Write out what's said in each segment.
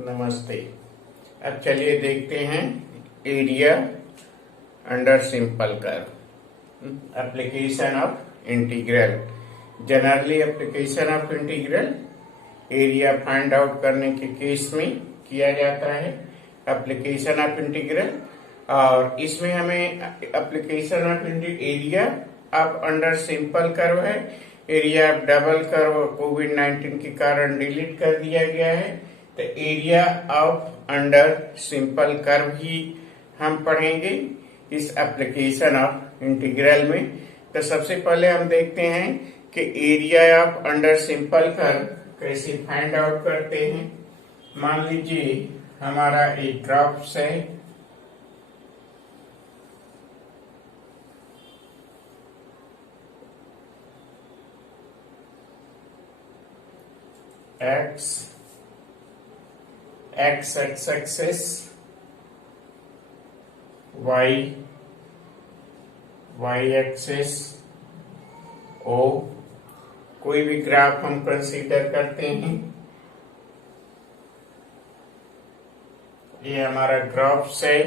नमस्ते। अब चलिए देखते हैं area under simple curve. Application of integral. Generally application of integral area find out करने के केस में किया जाता है एप्लीकेशन ऑफ इंटीग्रल। और इसमें हमें application of area of under simple curve है। एरिया ऑफ डबल कर्व कोविड-19 के कारण डिलीट कर दिया गया है, तो area of under simple curve ही हम पढ़ेंगे इस एप्लीकेशन ऑफ इंटीग्रल में। तो सबसे पहले हम देखते हैं कि area of under simple curve कैसे फाइंड आउट करते हैं। मान लीजिए हमारा एक ग्राफ है, x axis, y axis, o। कोई भी ग्राफ हम कंसीडर करते हैं। ये हमारा ग्राफ है,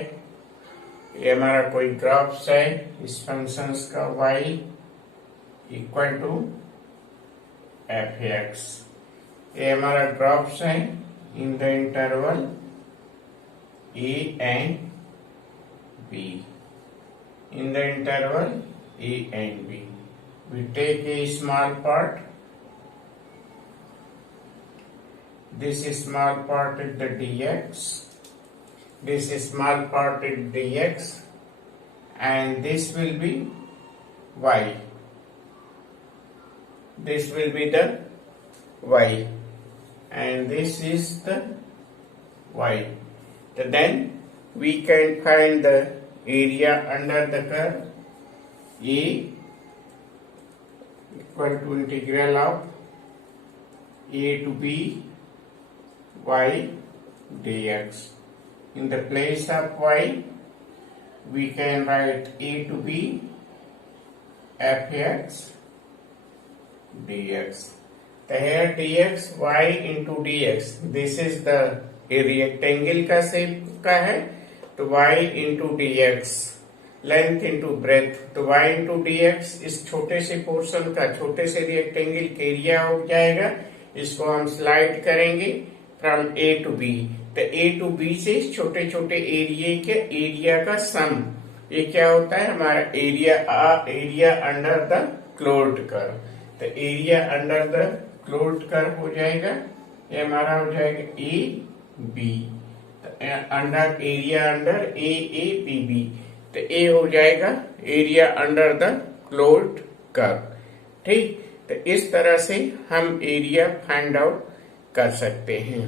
ये हमारा कोई ग्राफ है इस फंक्शंस का y इक्वल टू f(x). ये हमारा ग्राफ है in the interval a and b। In the interval a and b, we take a small part. This small part is the dx. This small part is dx, and this will be y. This will be the y, and this is the y. So then we can find the area under the curve A equal to integral of a to b y dx. In the place of y, we can write a to b f(x) dx. So here dx y into dx, this is the rectangle का shape का है, तो y into dx, length into breadth, तो y into dx इस छोटे से portion का, छोटे से रेक्टेंगल का एरिया हो जाएगा। इसको हम स्लाइड करेंगे फ्रॉम a टू b, तो a टू b से इस छोटे छोटे एरिया का सम, ये क्या होता है हमारा area under the closed curve. तो area under the closed curve हो जाएगा, ये हमारा हो जाएगा a b, under area under A B B, तो ए हो जाएगा area under the closed curve. ठीक, तो इस तरह से हम एरिया फाइंड आउट कर सकते हैं।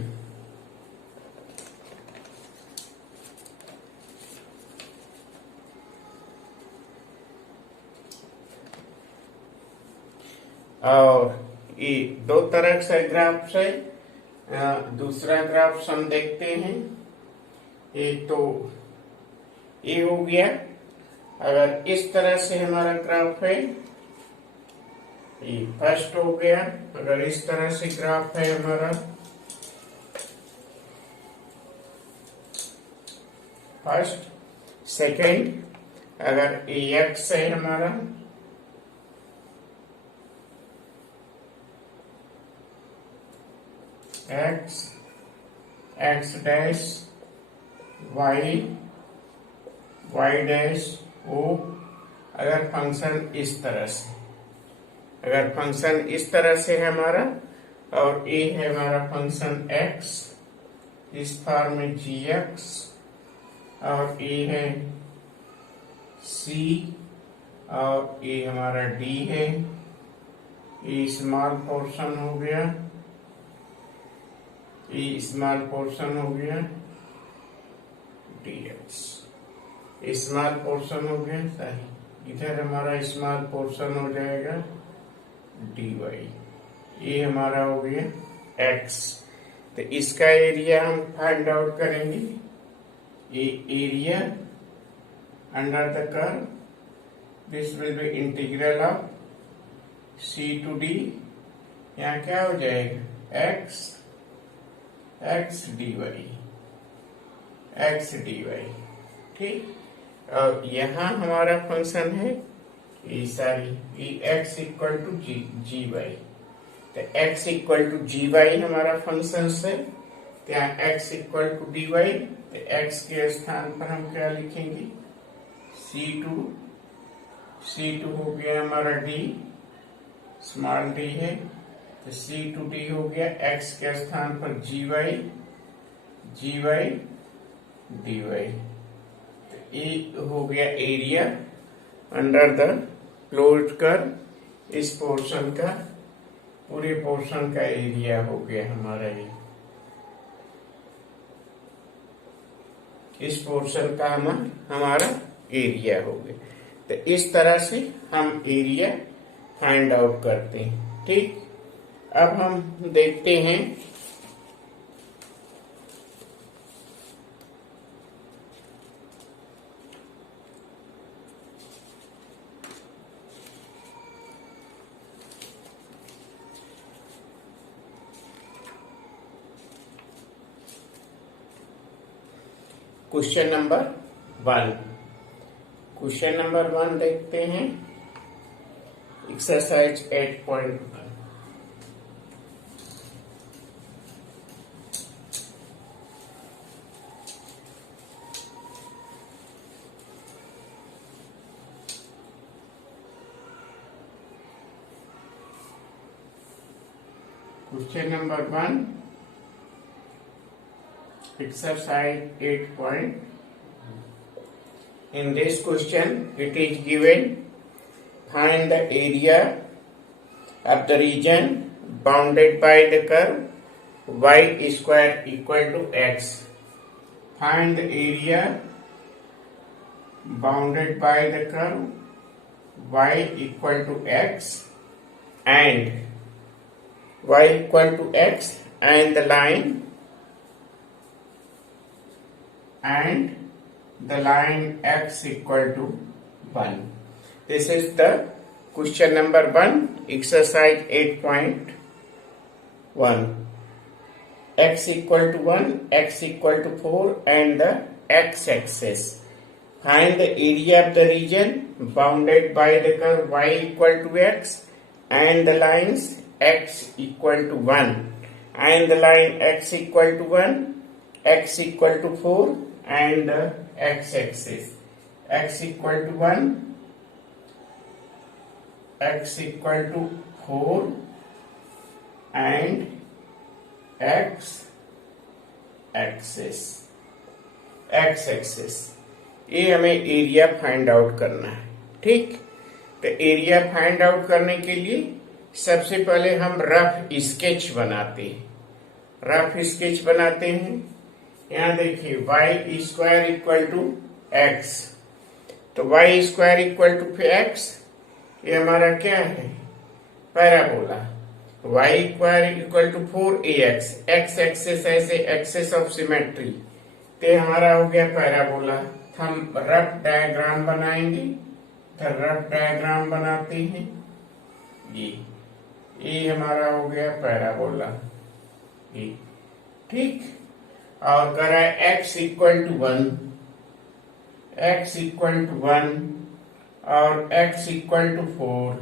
और ये दो तरह से ग्राफ है। दूसरा ग्राफ हम देखते हैं। एक तो ये हो गया, अगर इस तरह से हमारा ग्राफ है, ये फर्स्ट हो गया। अगर इस तरह से ग्राफ है हमारा फर्स्ट, सेकेंड अगर ये एक्स है हमारा, X dash Y dash O. अगर फंक्शन इस तरह से, अगर फंक्शन इस तरह से है हमारा, और ए है हमारा फंक्शन एक्स इस फॉर्म में जी एक्स, और ए है सी, और ए हमारा डी है, ये स्मॉल पोर्शन हो गया, ये स्मॉल पोर्शन हो गया dx, स्मॉल पोर्शन हो गया सही, इधर हमारा स्मॉल पोर्शन हो जाएगा dy, ये हमारा हो गया x। तो इसका एरिया हम फाइंड आउट करेंगे। ये area under the curve, this will be integral of c to d, यहाँ क्या हो जाएगा x x d y, x d y. ठीक, और यहाँ हमारा फंक्शन है ये सारी x equal to g y. तो x equal to g y हमारा फंक्शन है, तो यहाँ x equal to d y. तो एक्स के स्थान पर हम क्या लिखेंगे, C2 हो गया हमारा डी, स्मॉल डी है, तो C2D हो गया, एक्स के स्थान पर जी वाई डी वाई। तो ये हो गया area under the closed curve. इस पोर्शन का, पूरे पोर्शन का एरिया हो गया हमारा ये, इस पोर्शन का हमारा एरिया हो गया। तो इस तरह से हम एरिया फाइंड आउट करते हैं। ठीक, अब हम देखते हैं क्वेश्चन नंबर 1। क्वेश्चन नंबर 1 देखते हैं, exercise 8.1। Question number 1, exercise 8. In this question, it is given, find the area of the region bounded by the curve y square equal to x. Find the area bounded by the curve y equal to x and y equal to x and the line x equal to 1. This is the question number 1, exercise 8.1. X equal to 1, x equal to 4 and the x axis. Find the area of the region bounded by the curve y equal to x and the lines x equal to 1 and the line x equal to 1, x equal to 4 and the x axis. X equal to 1, x equal to 4 and x axis, x axis। ये हमें area find out करना है। ठीक, तो area find out करने के लिए सबसे पहले हम रफ स्केच बनाते हैं। यहाँ देखिए y square equal to X, तो y square equal to x, ये हमारा क्या है, parabola. y square equal to 4ax, x axis ऐसे एक्सेस ऑफ सिमेट्री, तो हमारा हो गया पैराबोला। हम रफ डायग्राम बनाएंगे, तो रफ डायग्राम बनाते हैं। ये हमारा हो गया पैराबोला, ये ठीक। और करा x equal to 1, x equal to 1 और x equal to 4,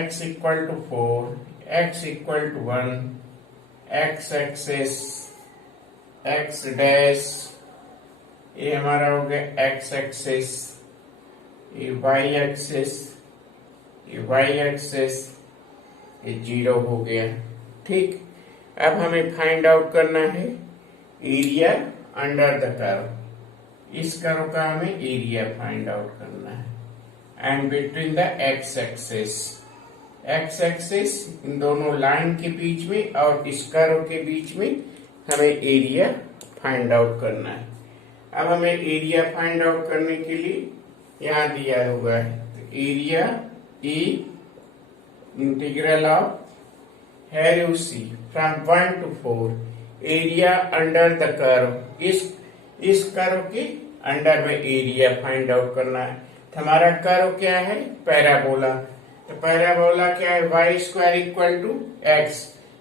x equal to 4, x equal to 1, x axis x dash, ये हमारा हो गया x एक्सेस, ये y एक्सेस, ये y एक्सेस, ये 0 हो गया। ठीक, अब हमें फाइंड आउट करना है एरिया अंडर द कर्व। इस कर्व का हमें एरिया फाइंड आउट करना है and between the x axis, x axis इन दोनों लाइन के बीच में और इस कर्व के बीच में हमें एरिया फाइंड आउट करना है। अब हमें एरिया फाइंड आउट करने के लिए यहाँ दिया हुआ है, तो area E integral of, here you see from 1 to 4 area under the curve. इस कर्व के अंडर में एरिया फाइंड आउट करना है। तो हमारा कर्व क्या है, पैराबोला। तो पैराबोला क्या है, Y square equal to X.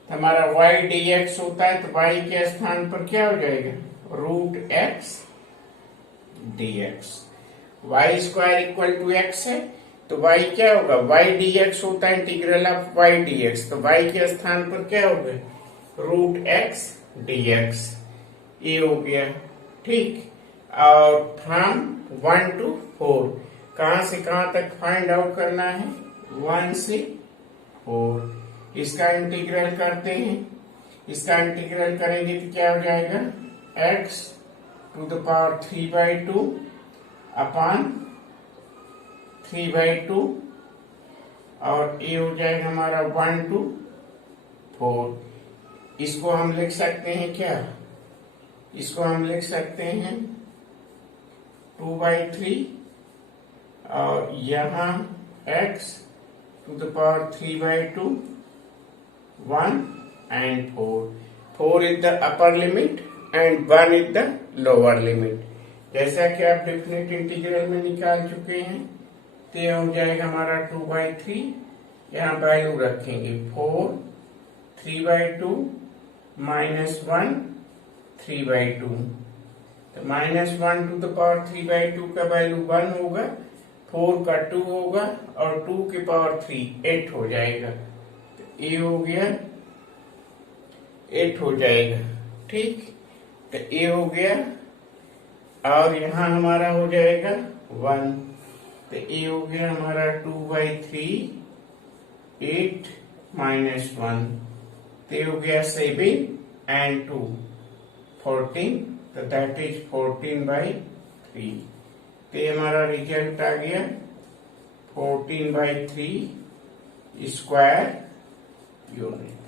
हमारा वाई डी एक्स होता है, तो वाई के स्थान पर क्या हो जाएगा, root X D X. Y square equal to X है, तो वाई क्या होगा, वाई डी एक्स होता है integral of Y D X, तो वाई के स्थान पर क्या होगा, रूट एक्स डी एक्स। ये हो गया, ठीक। और फ्रॉम 1 to 4, कहां से कहां तक फाइंड आउट करना है, 1 से 4। इसका इंटीग्रल करते हैं। इसका इंटीग्रल करेंगे तो क्या हो जाएगा, x to the power 3/2 upon 3/2, और ये हो जाएगा हमारा 1 to 4। इसको हम लिख सकते हैं क्या, इसको हम लिख सकते हैं 2/3, और यहाँ x to the power 3/2, 1 and 4। 4 is the upper limit and 1 is the lower limit। जैसा कि आप डेफिनेट इंटीग्रल में निकाल चुके हैं, तो ये हो जाएगा हमारा 2/3, यहाँ वैल्यू रखेंगे 4, 3/2 माइनस 1, 3/2। तो -1 टू द पावर 3/2 का वैल्यू 1 होगा, 4 का 2 होगा, और 2 के पावर 3 8 हो जाएगा। तो ये हो गया 8 हो जाएगा, ठीक। तो ये हो गया, और यहाँ हमारा हो जाएगा 1। तो ये हो गया हमारा 2/3, 8 माइनस 1, तो ये हो गया 7 and 2 14, तो दैट इज 14/3। तो ये हमारा रिजल्ट आ गया 14/3 स्क्वायर यूनिट।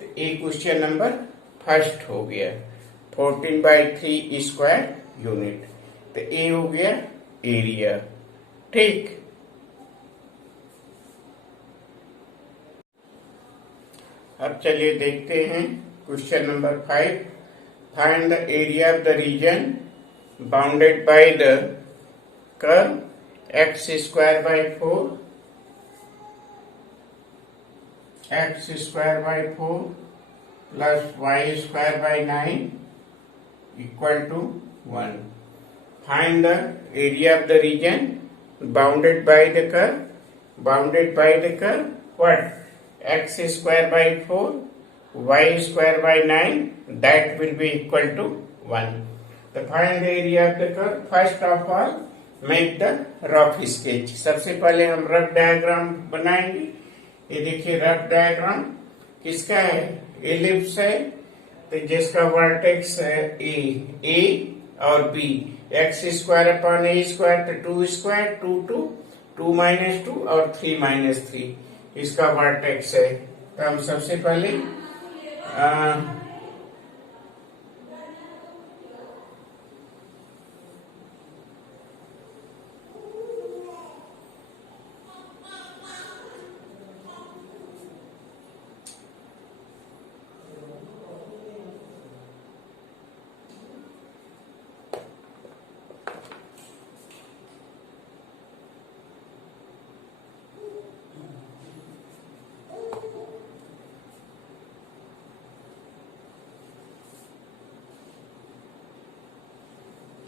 तो ये क्वेश्चन नंबर फर्स्ट हो गया, 14/3 स्क्वायर यूनिट। तो ये हो गया एरिया, ठीक। अब चलिए देखते हैं question number 5। Find the area of the reason bounded by the curve x²/4 plus y²/9 equal to 1। Find the area of the region bounded by the curve, what, x²/4, y²/9, that will be equal to 1। तो find the area of the curve। First of all make the rough sketch। सबसे पहले हम rough diagram बनाएंगे। ये देखिए rough diagram किसका है, ellipse है, तो जिसका वर्टेक्स है ए और बी, x²/a², तो 2², 2 2, 2 - 2 और 3 - 3 इसका वर्टेक्स है। तो हम सबसे पहले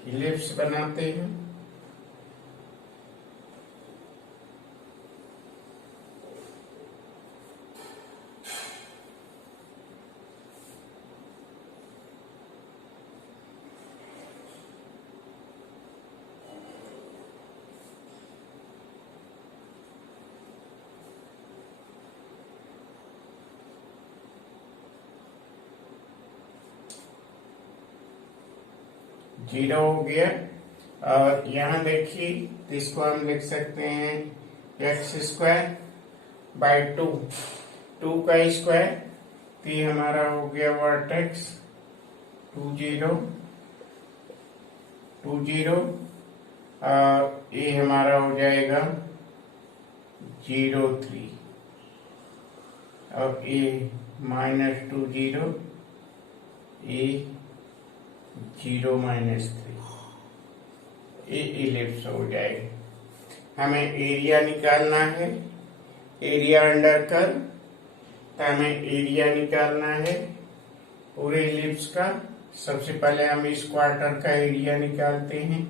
इलिप्स बनाते हैं। जीरो हो गया, और यहाँ देखिए इसको हम लिख सकते हैं x²/2, 2 का स्क्वायर, तो ये हमारा हो गया वर्टेक्स 2 0 2 0, और ये हमारा हो जाएगा 0 3, और ये -2 0, ये 0 - 3, ये इलिप्स हो जाएगा। हमें एरिया निकालना है, एरिया अंडर कर्व, तो हमें एरिया निकालना है पूरे इलिप्स का। सबसे पहले हम इस क्वार्टर का एरिया निकालते हैं,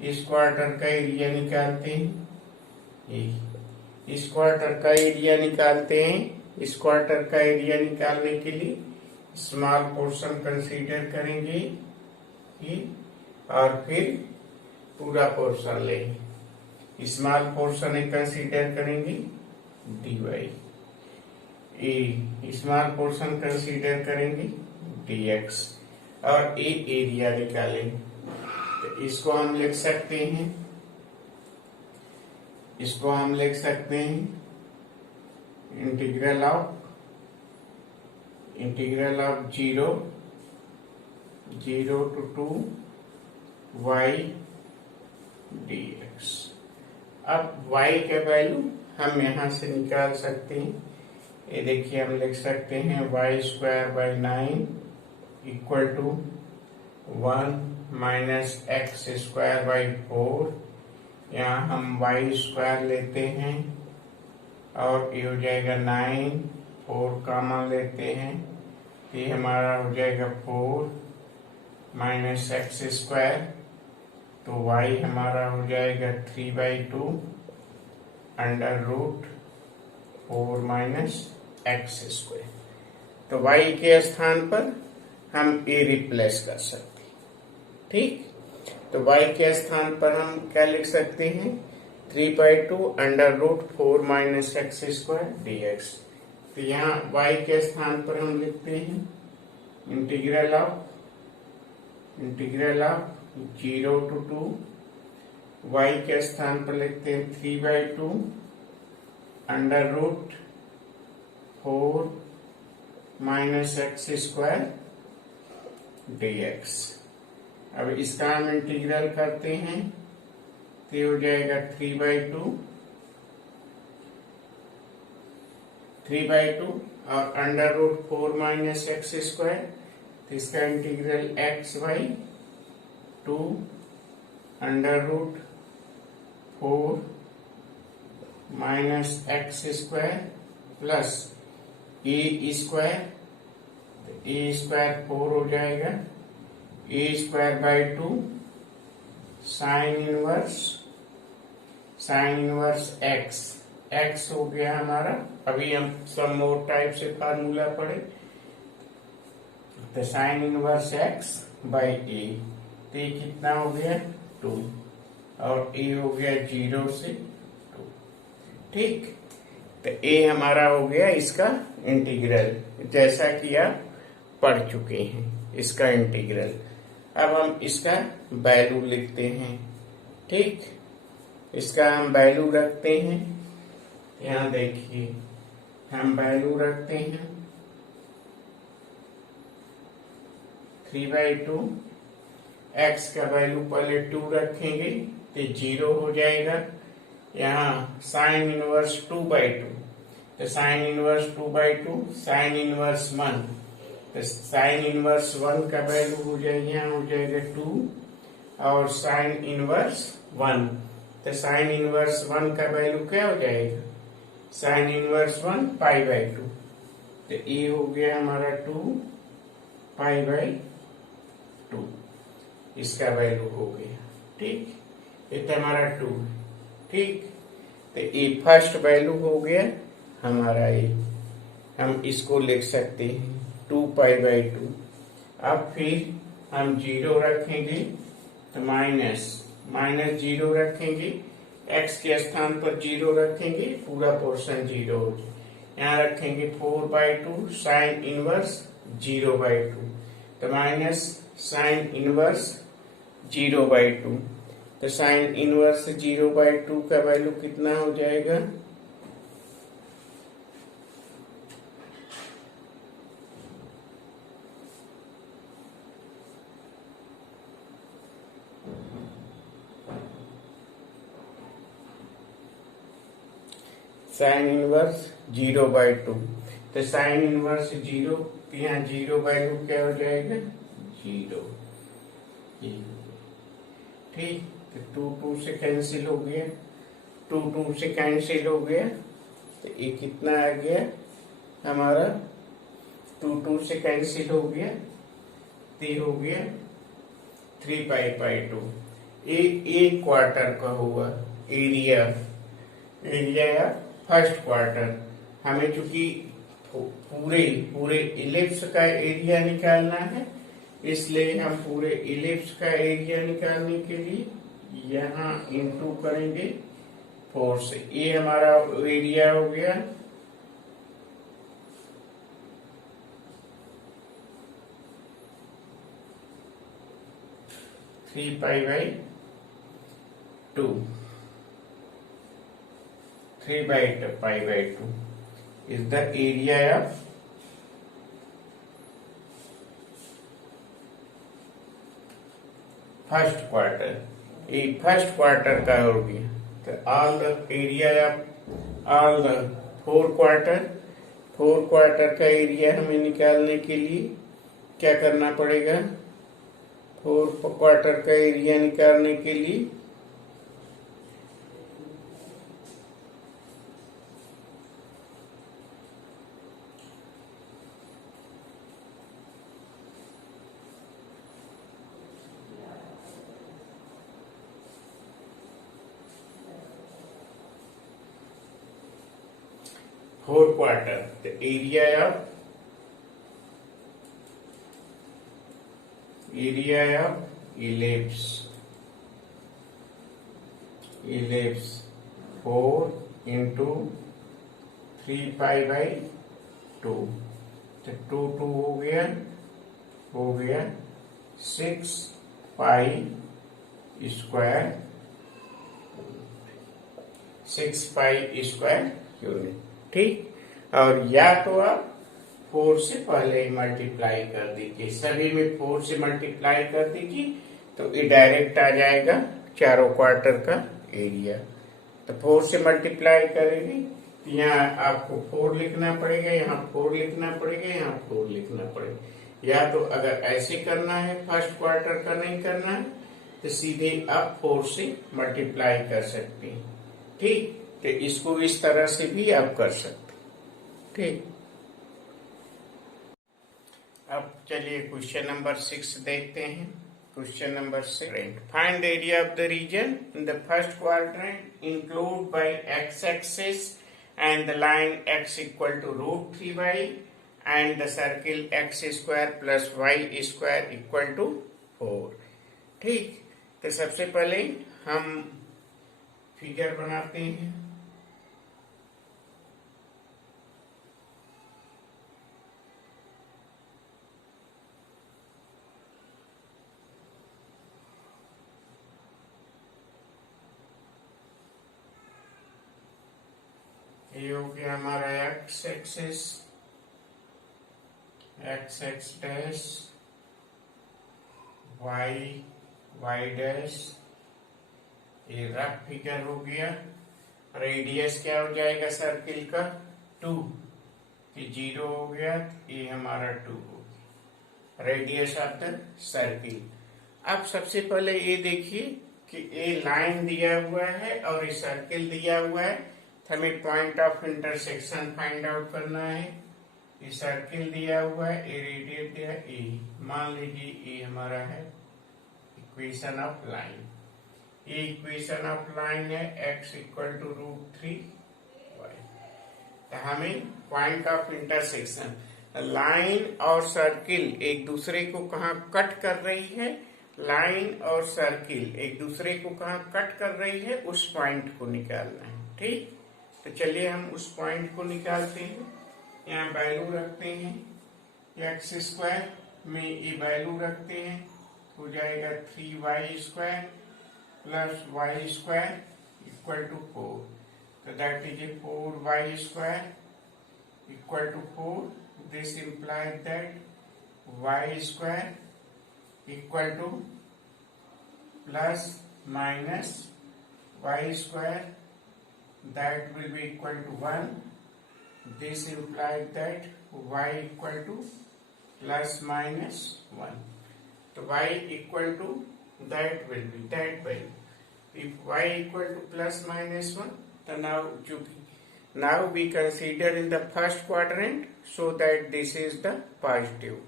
इस क्वार्टर का एरिया निकालते हैं, इस क्वार्टर का एरिया निकालते हैं। इस क्वार्टर का एरिया निकालने के लिए स्मॉल पोर्शन कंसीडर करेंगे और फिर पूरा पोर्शन लेंगे। स्मॉल पोर्शन कंसीडर करेंगे dy, स्मॉल पोर्शन कंसीडर करेंगे dx और ए एरिया निकालेंगे। तो इसको हम लिख सकते हैं, इसको हम लिख सकते हैं integral of 0 to 2 y dx। अब y का वैल्यू हम यहां से निकाल सकते हैं। ये देखिए हम लिख सकते हैं y²/9 equal to 1 minus x²/4। यहाँ हम y² लेते हैं और ये हो जाएगा 9, 4 कॉमन लेते हैं, ये हमारा हो जाएगा 4 माइनस x², तो y हमारा हो जाएगा 3/2 अंडर रूट 4 माइनस x²। तो y के स्थान पर हम a रिप्लेस कर सकते हैं। ठीक, तो y के स्थान पर हम क्या लिख सकते हैं 3/2 under root 4 minus x² dx। तो यहाँ y के स्थान पर हम लिखते हैं इंटीग्रल ऑफ 0 to 2, y के स्थान पर लिखते हैं 3/2 under root 4 minus x² dx। अब इसका हम इंटीग्रल करते हैं तो ये हो जाएगा 3/2 और अंडर रूट 4 माइनस x², तो इसका integral x/2 under root 4 minus x² plus a², a² 4 हो जाएगा, a²/2 साइन इनवर्स x हो गया हमारा। अभी हम सम मोर टाइप से फार्मूला पढ़े, तो साइन इनवर्स x/a, तो ये कितना हो गया 2 और a हो गया 0 से 2। ठीक, तो a हमारा हो गया इसका इंटीग्रल, जैसा कि आप पढ़ चुके हैं इसका इंटीग्रल। अब हम इसका वैल्यू लिखते हैं। ठीक, इसका हम वैल्यू रखते हैं, यहाँ देखिए हम वैल्यू रखते हैं 3/2, x का वैल्यू पहले 2 रखेंगे तो 0 हो जाएगा। यहाँ साइन इनवर्स 2/2, तो साइन इनवर्स 2/2 साइन इनवर्स 1, तो साइन इनवर्स 1 का वैल्यू हो जाएगा, यहाँ हो जाएगा 2 और साइन इनवर्स 1, तो साइन इनवर्स 1 का वैल्यू क्या हो जाएगा साइन इनवर्स 1 π/2, तो ये हो गया हमारा 2 π/2, इसका वैल्यू हो गया। ठीक, ये तो हमारा 2 है। ठीक, तो ये फर्स्ट वैल्यू हो गया हमारा, ये हम इसको लिख सकते हैं 2 π/2। अब फिर हम 0 रखेंगे तो माइनस 0 रखेंगे, x के स्थान पर 0 रखेंगे, पूरा पोर्शन 0 हो जाए। यहाँ रखेंगे 4/2 साइन इनवर्स 0/2, तो माइनस साइन इनवर्स 0/2, तो साइन इनवर्स 0/2 का वैल्यू कितना हो जाएगा साइन इनवर्स 0/2, तो साइन इनवर्स 0, यहाँ 0 वैल्यू क्या हो जाएगा 0। ठीक, तो 2 2 से कैंसिल हो गया, 2 2 से कैंसिल हो गया, तो ये कितना आ गया हमारा, 2 से कैंसिल हो गया, तो ये हो गया 3 पाई 2। एक क्वार्टर का हुआ एरिया, या फर्स्ट क्वार्टर। हमें चूंकि पूरे पूरे इलिप्स का एरिया निकालना है, इसलिए हम पूरे इलिप्स का एरिया निकालने के लिए यहाँ इंटू करेंगे 4 से। ये हमारा एरिया हो गया 3 पाई 2। 3 पाई 2 is the area of first quarter. ये फर्स्ट क्वार्टर का हो गया। तो all the area of all the 4 quarter का एरिया हमें निकालने के लिए क्या करना पड़ेगा? 4 क्वार्टर का एरिया निकालने के लिए four quarter, the area of ellipse 4 into 3 पाई 2। तो 2 हो गया 6 pi square, 6 pi square unit. ठीक। और या तो आप 4 से पहले ही मल्टीप्लाई कर दीजिए, सभी में 4 से मल्टीप्लाई कर दीजिए, तो ये डायरेक्ट आ जाएगा चारों क्वार्टर का एरिया। तो 4 से मल्टीप्लाई करेंगे, यहाँ आपको 4 लिखना पड़ेगा, यहाँ 4 लिखना पड़ेगा, यहाँ 4 लिखना पड़ेगा। या तो अगर ऐसे करना है, फर्स्ट क्वार्टर का नहीं करना है, तो सीधे आप 4 से मल्टीप्लाई कर सकते हैं। ठीक। तो इसको इस तरह से भी आप कर सकते हैं। ठीक। अब चलिए क्वेश्चन नंबर 6 देखते हैं। Question number 6, find the area of the region in the first quadrant include by X axis and the line x equal to √3y and the circle x square plus y square equal to 4। ठीक। तो सबसे पहले हम figure बनाते हैं। ये हो गया हमारा X axis, X dash, Y dash, ये रफ फिगर हो गया। रेडियस क्या हो जाएगा सर्किल का? 2। 0 हो गया, ये हमारा 2 हो गया रेडियस ऑफ द सर्किल। अब सबसे पहले ये देखिए कि ये लाइन दिया हुआ है और ये सर्किल दिया हुआ है, हमें point of intersection find out करना है। ये सर्किल दिया हुआ है, ये रेडियस दिया है ए, मान लीजिए ये हमारा है इक्वेशन ऑफ लाइन। ये इक्वेशन ऑफ लाइन है x इक्वल टू √3y। तो हमें पॉइंट ऑफ इंटरसेक्शन, लाइन और सर्किल एक दूसरे को कहाँ कट कर रही है, लाइन और सर्किल एक दूसरे को कहाँ कट कर रही है, उस पॉइंट को निकालना है। ठीक। तो चलिए हम उस पॉइंट को निकालते हैं। यहाँ वैल्यू रखते हैं, एक्स स्क्वायर में ये वैल्यू रखते हैं, हो जाएगा 3y square plus y square equal to 4। तो that is 4y square equal to 4। This implies that y square equal to plus minus y square, that will be equal to 1. This implies that y equal to plus minus 1. So y equal to that will be that value. If y equal to plus minus 1, तो now चूंकि Now we consider in the first quadrant, so that this is the positive.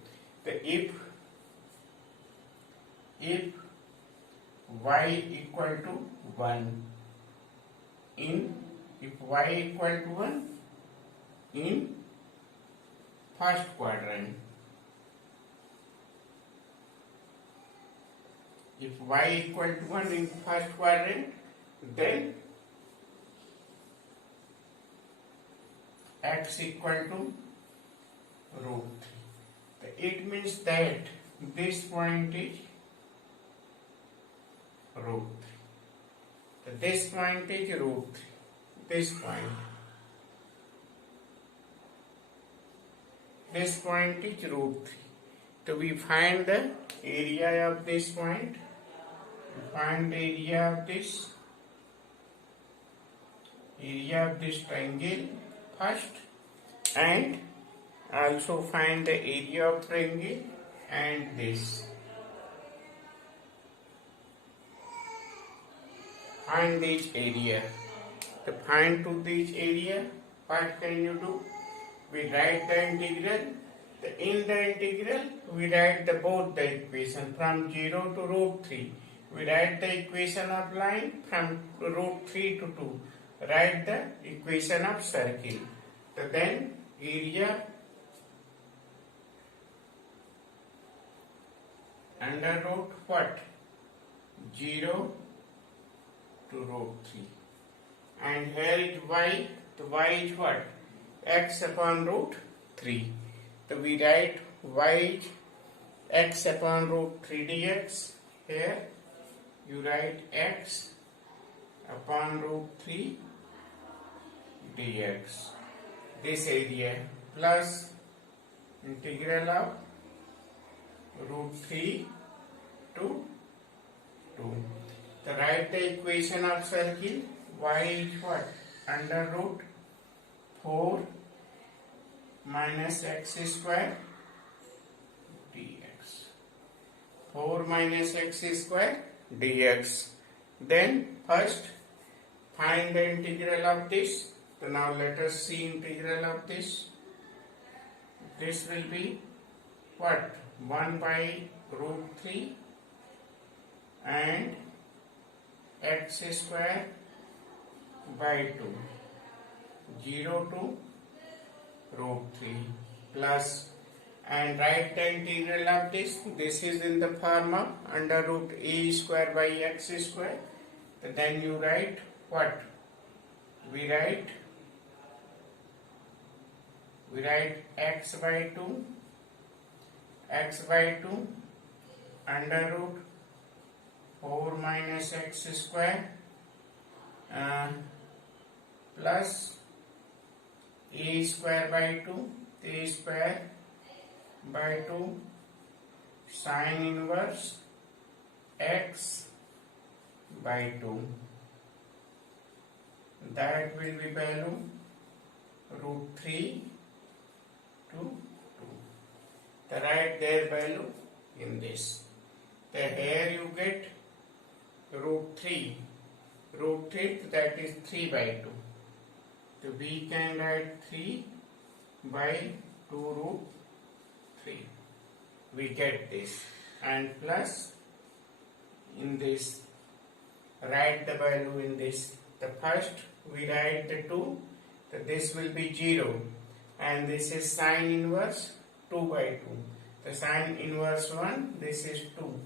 So if y equal to 1 if y equal to 1 in first quadrant, if y equal to 1 in first quadrant, then x equal to root 3. It means that this point is root 3. This point is root 3. This point is root 3. So we find the area of this point. Find the area of this triangle first, and also find the area of triangle and this. Find this area. To find to this area, what can you do? We write the integral. In the integral, we write both the equation from 0 to root 3. We write the equation of line from root 3 to 2. Write the equation of circle. So then area under root what? 0 to root 3. And here is y. So y is what? X upon root 3. So we write y is x upon root 3 dx. Here you write x upon root 3 dx. This area plus integral of root 3 to 2. So write the equation of circle. Y is what? Under root 4 minus x square dx. 4 minus x square dx. Then first find the integral of this. So now let us see integral of this. This will be what? 1 by root 3 and x square by 2. 0 to root 3 plus, and write the integral of this. This is in the form of under root a square by x square. Then you write what? We write x by 2 under root 4 minus x square plus a square by 2, a square by 2 sine inverse x by 2. That will be value root 3 to 2. The write their value in this. The here you get root 3. Root 3, that is 3 by 2. So we can write 3 by 2 root 3. We get this. And plus in this, write the value in this. The first we write the 2. So this will be 0. And this is sine inverse 2 by 2. The sine inverse 1, this is 2.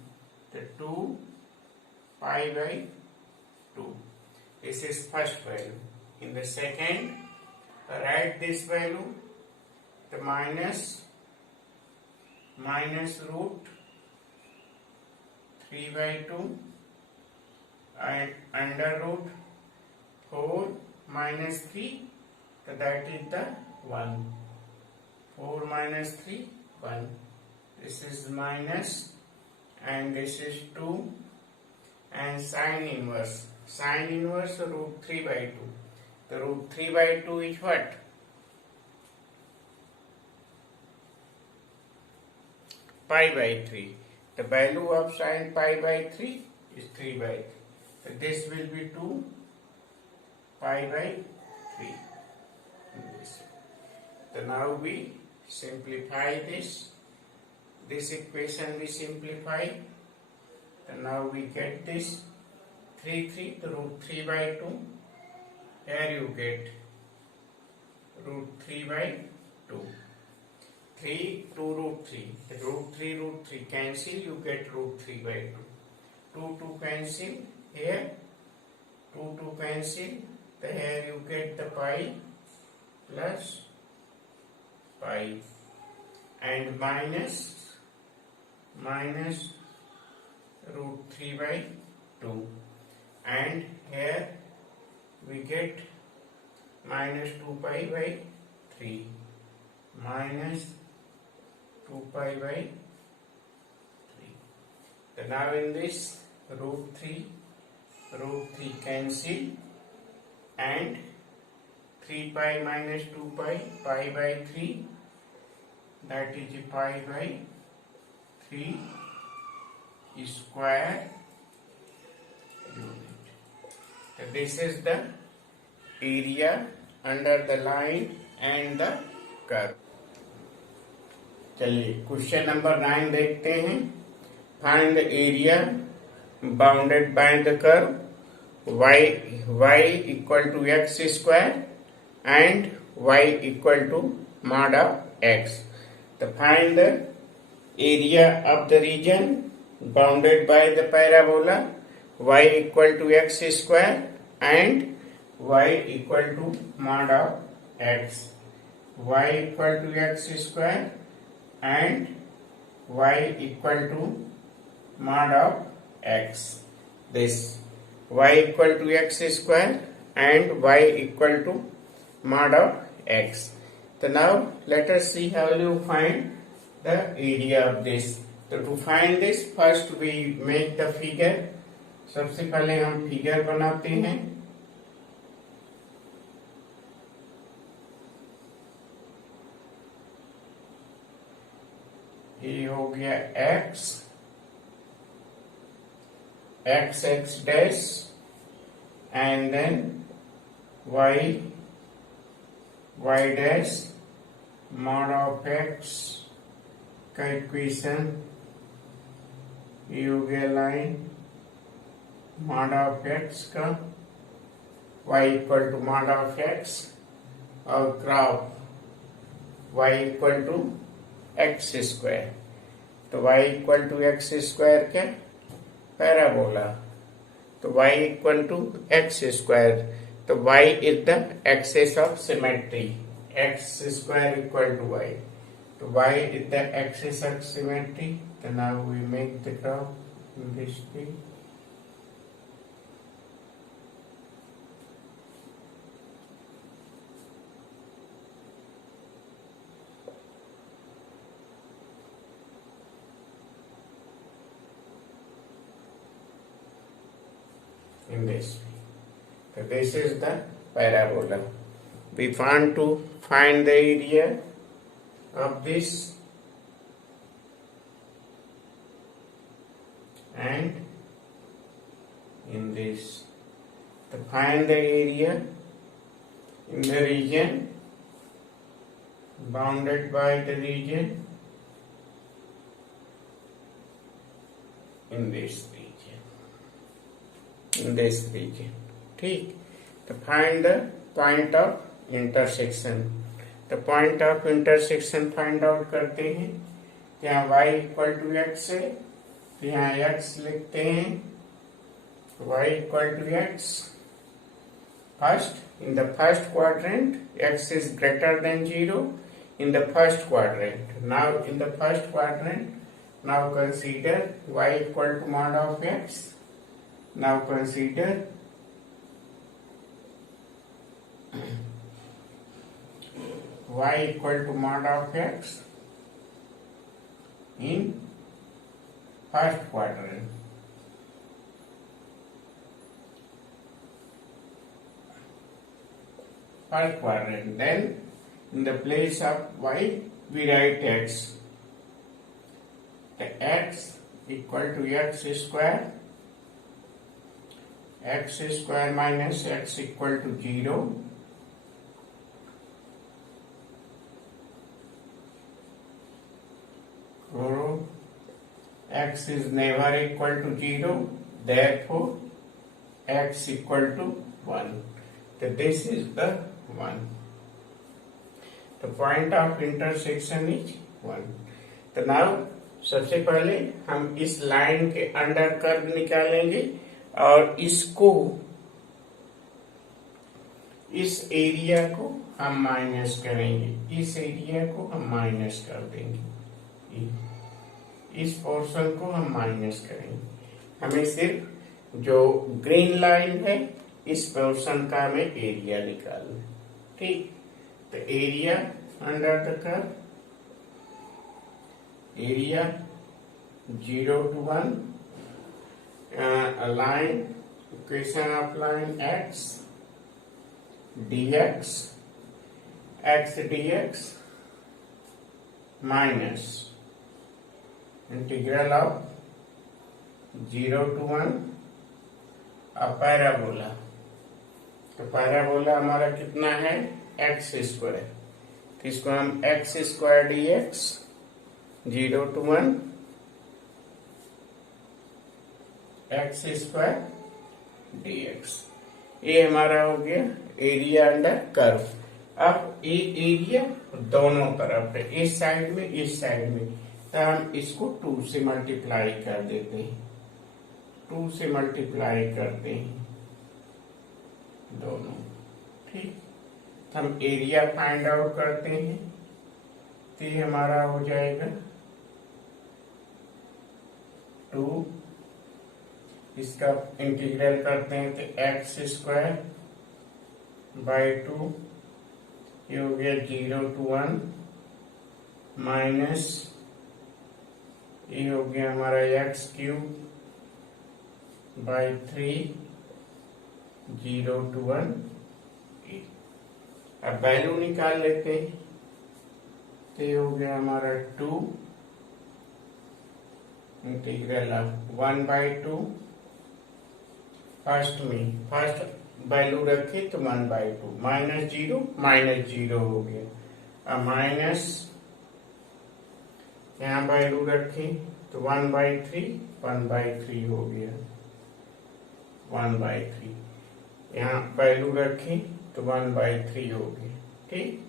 The 2 pi by 2. This is first value. In the second, write this value, the minus root 3 by 2 and under root 4 minus 3, so that is the 1. 4 minus 3, 1. This is minus and this is 2 and sine inverse. Sine inverse root 3 by 2. The root 3 by 2 is what? Pi by 3. The value of sine pi by 3 is 3 by 3. So this will be 2 pi by 3. now we simplify this equation we simplify. And now we get this 3 root 3 by 2. Here you get root 3 by 2. 3 2 root 3. Root 3 cancel, you get root 3 by 2. 2 cancel here. 2 cancel. So here you get the pi plus pi and minus root 3 by 2, and here we get minus 2 pi by 3, minus 2 pi by 3. So now in this root 3 cancel, and 3 pi minus 2 pi by 3, that is pi by 3 square unit. So this is the area under the line and the curve. चलिए question number 9 देखते हैं. Find the area bounded by the curve y equal to x square and y equal to mod of x. To find the area of the region bounded by the parabola y equal to x square and y equal to mod of x. Y equal to x square and y equal to mod of x. This y equal to x square and y equal to mod of x. So now let us see how you find the area of this. So to find this, first we make the figure. सबसे पहले हम figure बनाते हैं. ये हो गया x dash and then y dash mod of x का equation ये हो गया लाइन mod of x का y equal to mod of x और graph y equal to x square. तो y equal to x square क्या parabola. तो y equal to x square. तो y is the axis of symmetry. x square equal to y. तो y is the axis of symmetry. So now we make the graph in this way. In this way. So this is the parabola. We want to find the area of this and in this. To find the area in the region bounded by the region in this region. In this region. ठीक. To find the point of intersection. तो point of intersection find out करते हैं. यहाँ y equal to x है, तो यहाँ x लिखते हैं. y equal to x. First in the first quadrant x is greater than 0 in the first quadrant. Now in the first quadrant, now consider y equal to mod of x. Now consider y equal to mod of x in first quadrant. First quadrant. Then in the place of y we write x. The x equal to x square. X square minus x equal to 0. x is never equal to 0, therefore x equal to 1. So this is the 1. The point of intersection is 1. तो now सबसे पहले हम इस line के under curve निकालेंगे और इसको, इस एरिया को हम माइनस करेंगे, इस एरिया को हम माइनस कर देंगे, इस पोर्शन को हम माइनस करेंगे। हमें सिर्फ जो ग्रीन लाइन है इस पोर्शन का हमें एरिया निकालना, ठीक। तो area under the curve, area 0 to 1, line, equation of line x dx, x dx minus integral of 0 to 1 parabola. तो पैराबोला हमारा कितना है, एक्स स्क्वायर। तो इसको हम x square D x 0 to 1 x square D x, ये हमारा हो गया एरिया अंडर कर्व। अब ये एरिया दोनों तरफ है, इस साइड में इस साइड में, तो हम इसको 2 से मल्टीप्लाई कर देते हैं, 2 से मल्टीप्लाई करते हैं दोनों, ठीक। तो हम एरिया फाइंड आउट करते हैं, तो ये हमारा हो जाएगा 2, इसका इंटीग्रल करते हैं तो एक्स स्क्वायर बाई 2, ये हो गया 0 to 1 माइनस, ये हो गया हमारा एक्स क्यूब बाई 3, 0 to 1। अब वैल्यू निकाल लेते हैं, तो ये हो गया हमारा 2 इंटीग्रल ऑफ 1/2, फर्स्ट में फर्स्ट वैल्यू रखे तो 1/2 माइनस 0 हो गया। अब माइनस यहाँ वैल्यू रखे तो 1/3 हो गया, 1/3 यहाँ वैल्यू रखे तो 1/3 हो गया, ठीक।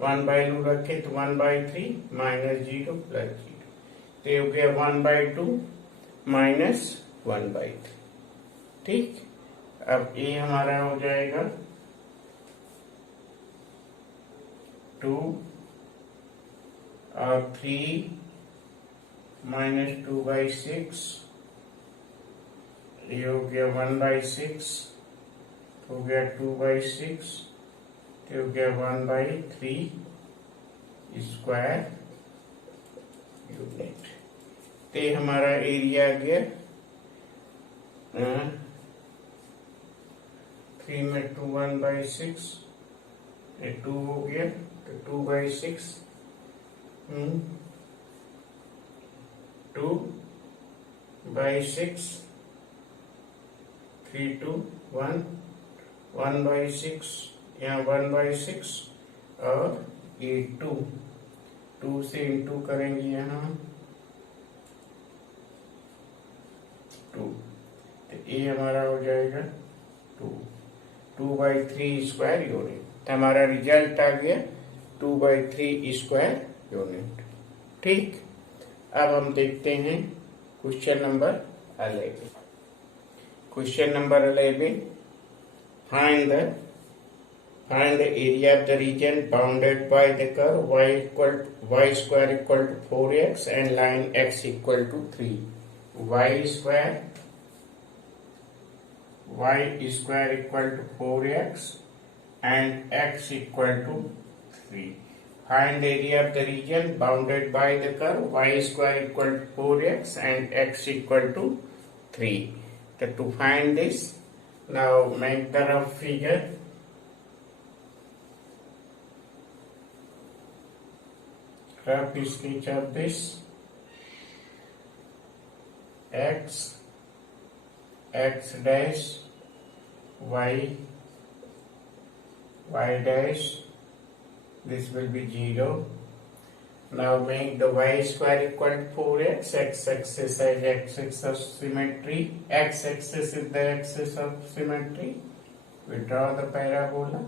1 वैल्यू रखे तो 1/3 माइनस 0 प्लस 0, तो ये हो गया 1/2 माइनस 1/3, ठीक। अब ये हमारा हो जाएगा 2 और 3 माइनस 2/6, ये हो गया 1/6, हो गया 2/6, तो हो गया 1/3 स्क्वायर यूनिट। तो ये हमारा एरिया आ गया, 3 में 2 1/6, ये 2 हो गया तो 2/6, 2/6, 3 2 1, 1/6, यहाँ 1/6 और ये 2 से इंटू करेंगे यहाँ 2, तो ये हमारा हो जाएगा 2/3 स्क्वायर यूनिट। तो हमारा रिजल्ट आ गया 2/3 स्क्वायर यूनिट, ठीक। अब हम देखते हैं question number 11। Question number 11, find the area of the region bounded by the curve y square equal to 4x and line x equal to 3. y square equal to 4x and x equal to 3. Find area of the region bounded by the curve y square equal to 4x and x equal to 3. So to find this, now make the rough figure. Rough sketch of this. X dash, y dash, this will be 0, Now make the y square equal to 4x. X-axis as axis of symmetry. X-axis is the axis of symmetry. We draw the parabola.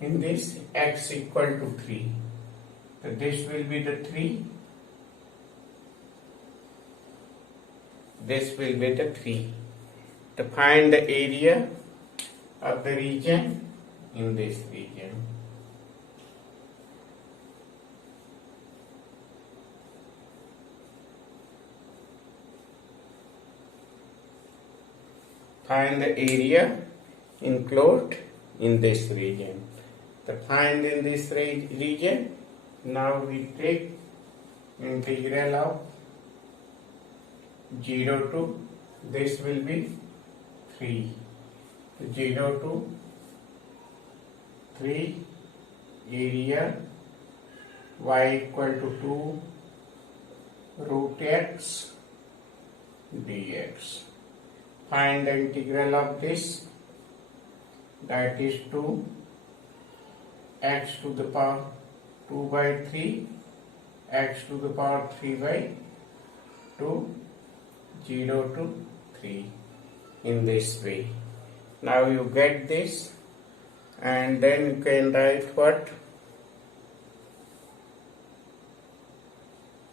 In this, x equal to 3. So this will be the 3. This will be the 3. To find the area of the region in this region. Find the area enclosed in this region. To find in this region, now we take integral of 0 to, this will be 3. 0 to 3, area y equal to 2 root x dx. Find the integral of this, that is 2 x to the power 2 by 3 x to the power 3 by 2, 0 to 3 in this way. Now you get this, and then you can write what?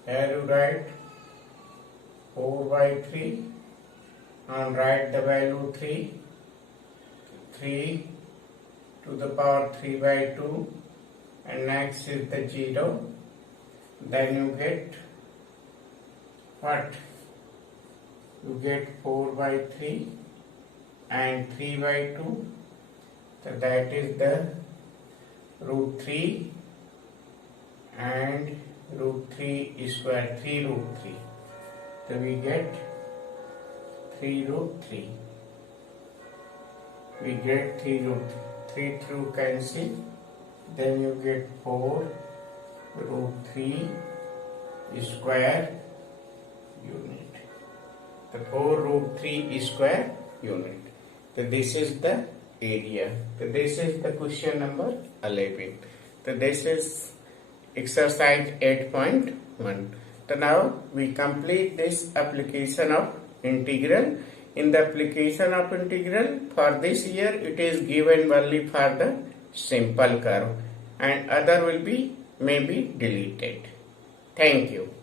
Here you write 4 by 3 and write the value 3 to the power 3 by 2, and next is the 0. Then you get what? You get 4 by 3 and 3 by 2. So that is the root 3 and root 3 square, 3 root 3. So we get 3 root 3. We get 3 root 3 through cancel. Then you get 4 root 3 square unit. The 4 root 3 square unit. So this is the area. So this is the question number 11. So this is exercise 8.1. So now we complete this application of integral. In the application of integral, for this year it is given only for the simple curve, and other will be maybe deleted. Thank you.